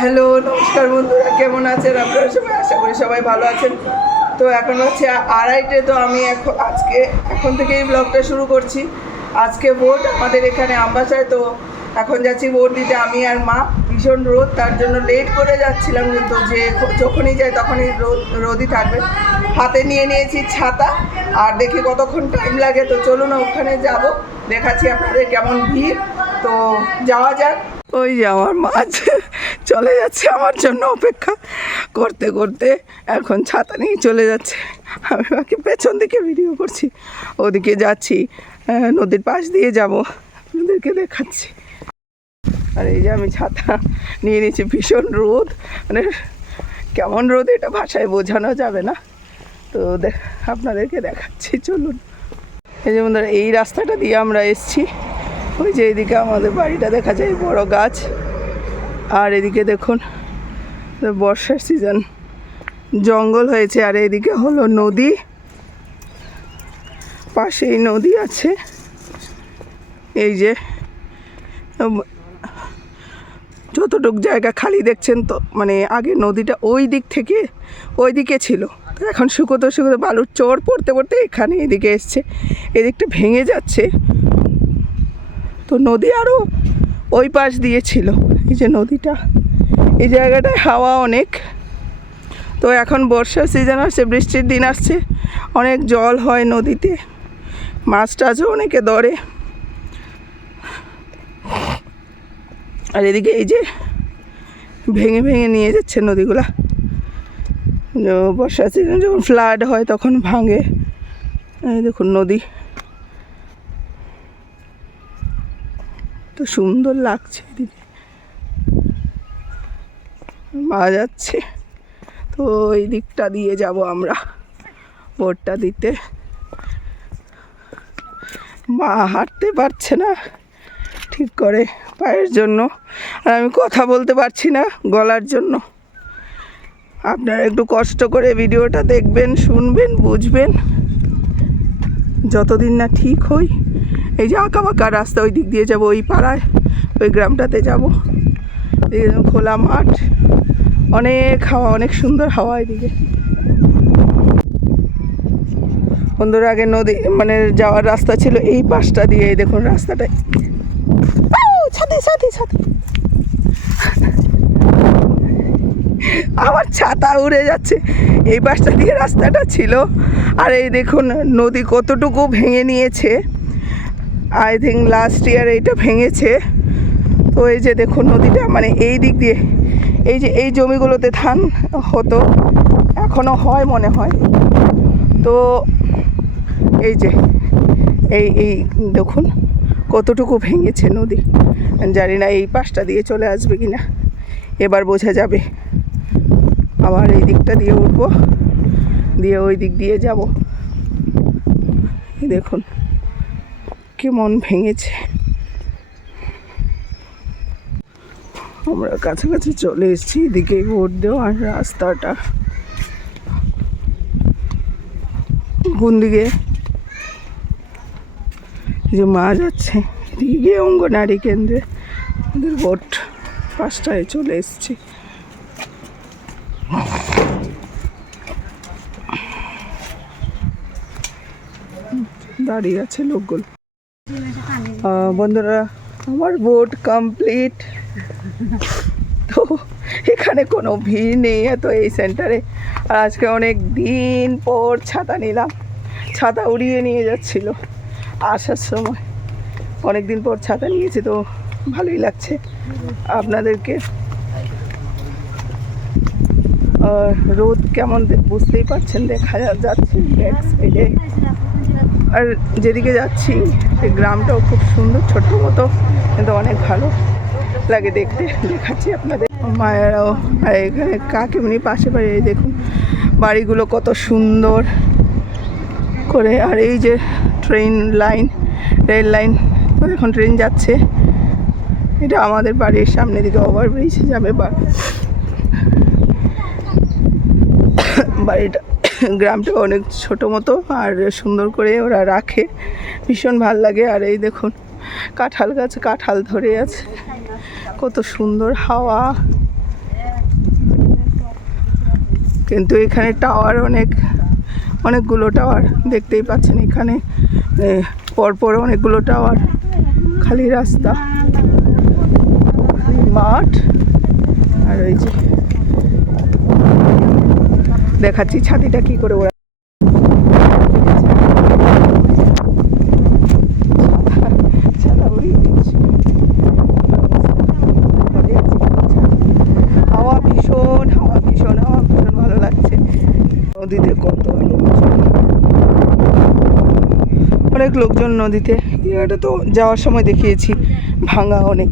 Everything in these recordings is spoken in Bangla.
হ্যালো, নমস্কার বন্ধুরা, কেমন আছেন? আপনারা সবাই আশা করি সবাই ভালো আছেন। তো এখন হচ্ছে আড়াইটে, তো আমি এখন আজকে, এখন থেকেই ব্লগটা শুরু করছি। আজকে ভোট, আমাদের এখানে আমবাসায়, তো এখন যাচ্ছি ভোট দিতে। আমি আর মা ভীষণ রোদ, তার জন্য লেট করে যাচ্ছিলাম, কিন্তু যে যখনই যাই তখনই রোদ, রোদই থাকবে। হাতে নিয়ে নিয়েছি ছাতা, আর দেখি কতক্ষণ টাইম লাগে। তো চলুন ওখানে যাব, দেখাচ্ছি আপনাদের কেমন ভিড়। তো যাওয়া যাক। ওই যে আমার মাছ চলে যাচ্ছে আমার জন্য অপেক্ষা করতে করতে। এখন ছাতা নিয়ে চলে যাচ্ছে। আমি বাকি পেছন দিকে ভিডিও করছি। ওদিকে যাচ্ছি নদীর পাশ দিয়ে যাব। আপনাদেরকে দেখাচ্ছি। আর এই যে আমি ছাতা নিয়ে নিয়েছি, ভীষণ রোদ। মানে কেমন রোদ এটা ভাষায় বোঝানো যাবে না। তো দেখ- আপনাদেরকে দেখাচ্ছি, চলুন। এই যেমন ধরো এই রাস্তাটা দিয়ে আমরা এসছি। ওই যে এদিকে আমাদের বাড়িটা দেখা যায়, বড় গাছ। আর এদিকে দেখুন বর্ষার সিজন জঙ্গল হয়েছে, আর এদিকে হলো নদী। পাশেই নদী আছে। এই যে যতটুক জায়গা খালি দেখছেন, তো মানে আগে নদীটা ওই দিক থেকে ওই দিকে ছিল। তো এখন শুকোতে শুকোতে বালুর চর পড়তে পড়তে এখানে এদিকে এসছে। এদিকটা ভেঙে যাচ্ছে। তো নদী আরও ওই পাশ দিয়ে ছিল এই যে নদীটা। এই জায়গাটায় হাওয়া অনেক। তো এখন বর্ষার সিজন আসছে, বৃষ্টির দিন আসছে। অনেক জল হয় নদীতে। মাছ টাছও অনেকে ধরে। আর এদিকে এই যে ভেঙে ভেঙে নিয়ে যাচ্ছে নদীগুলা। বর্ষার সিজন যখন ফ্লাড হয় তখন ভাঙে। এই দেখুন নদী। সুন্দর লাগছে এদিকে মা যাচ্ছে তো এই দিকটা দিয়ে যাব আমরা ভোটটা দিতে। মা হাঁটতে পারছে না ঠিক করে পায়ের জন্য। আর আমি কথা বলতে পারছি না গলার জন্য। আপনারা একটু কষ্ট করে ভিডিওটা দেখবেন, শুনবেন, বুঝবেন। যতদিন না ঠিক হই এই যে আঁকা বাঁকা রাস্তা ওই দিক দিয়ে যাব ওই পাড়ায় ওই গ্রামটাতে যাব। খোলা মাঠ অনেক হাওয়া অনেক সুন্দর হাওয়া এদিকে। বন্ধুরা আগে নদী মানে যাওয়ার রাস্তা ছিল এই পাশটা দিয়ে দেখুন রাস্তাটা আউ, ছাতি ছাতি ছাতি। আমার ছাতা উড়ে যাচ্ছে। এই পাশটা দিয়ে রাস্তাটা ছিল। আর এই দেখুন, নদী কতটুকু ভেঙে নিয়েছে। আই থিঙ্ক লাস্ট ইয়ার এইটা ভেঙেছে। তো এই যে দেখুন নদীটা মানে এই দিক দিয়ে, এই যে এই জমিগুলোতে ধান হতো এখনও হয় মনে হয়। তো এই যে, এই এই দেখুন কতটুকু ভেঙেছে নদী। জানি না এই পাশটা দিয়ে চলে আসবে কি না এবার বোঝা যাবে। আবার এই দিকটা দিয়ে উঠবো। দিয়ে ওই দিক দিয়ে যাব। দেখুন, কেমন ভেঙেছে। আমরা কাছাকাছি চলে এসেছি, এদিকে ভোট দেওয়ার রাস্তাটা। কোন দিকে? যে মা যাচ্ছে, এদিকে গিয়ে অঙ্গনারী কেন্দ্রে। আমাদের ভোট পাঁচটায় চলে এসেছি। দাঁড়িয়ে আছে লোকগুলো। বন্ধুরা, আমার ভোট কমপ্লিট তো এখানে কোনো ভিড় নেই এত এই সেন্টারে আর আজকে অনেক দিন পর ছাতা নিলাম। ছাতা উড়িয়ে নিয়ে যাচ্ছিল আসার সময়। অনেক দিন পর ছাতা নিয়েছি, তো ভালোই লাগছে আপনাদেরকে। রোদ কেমন বুঝতেই পারছেন, দেখা যাচ্ছে ব্যাক সাইডে আর যেদিকে যাচ্ছি গ্রামটাও খুব সুন্দর ছোট্ট মতো, কিন্তু অনেক ভালো লাগে দেখতে। দেখাচ্ছি আপনাদের। মায়েরাও, আর এখানে কাকিমনি পাশে বাড়ি দেখুন, বাড়িগুলো কত সুন্দর করে। আর এই যে ট্রেন লাইন রেল লাইন তো এখন ট্রেন যাচ্ছে। এটা আমাদের বাড়ির সামনে দিকে, ওভারব্রিজ যাবে বা বাড়িটা, গ্রামটা অনেক ছোট মতো আর সুন্দর করে ওরা রাখে। ভীষণ ভালো লাগে। আর এই দেখুন, কাঁঠাল গাছ, কাঁঠাল ধরে আছে। কত সুন্দর হাওয়া। কিন্তু এখানে টাওয়ার অনেক, অনেকগুলো টাওয়ার দেখতেই পাচ্ছেন এখানে। পরপর অনেকগুলো টাওয়ার, খালি রাস্তা। মাঠ। আর ওই যে দেখাচ্ছি ছাতিটা কি করে ওরা হাওয়া ভীষণ হাওয়া ভীষণ হাওয়া ভীষণ ভালো লাগছে। নদীতে অনেক লোকজন নদীতে। জায়গাটা তো যাওয়ার সময় দেখিয়েছি। ভাঙা অনেক।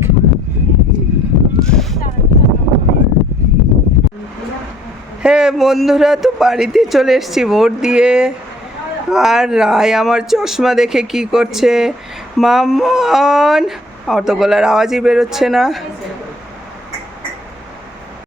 হ্যাঁ বন্ধুরা, তো বাড়িতে চলে এসছি ভোট দিয়ে। আর রায় আমার চশমা দেখে কি করছে? মামন অত গলার আওয়াজই বেরোচ্ছে না।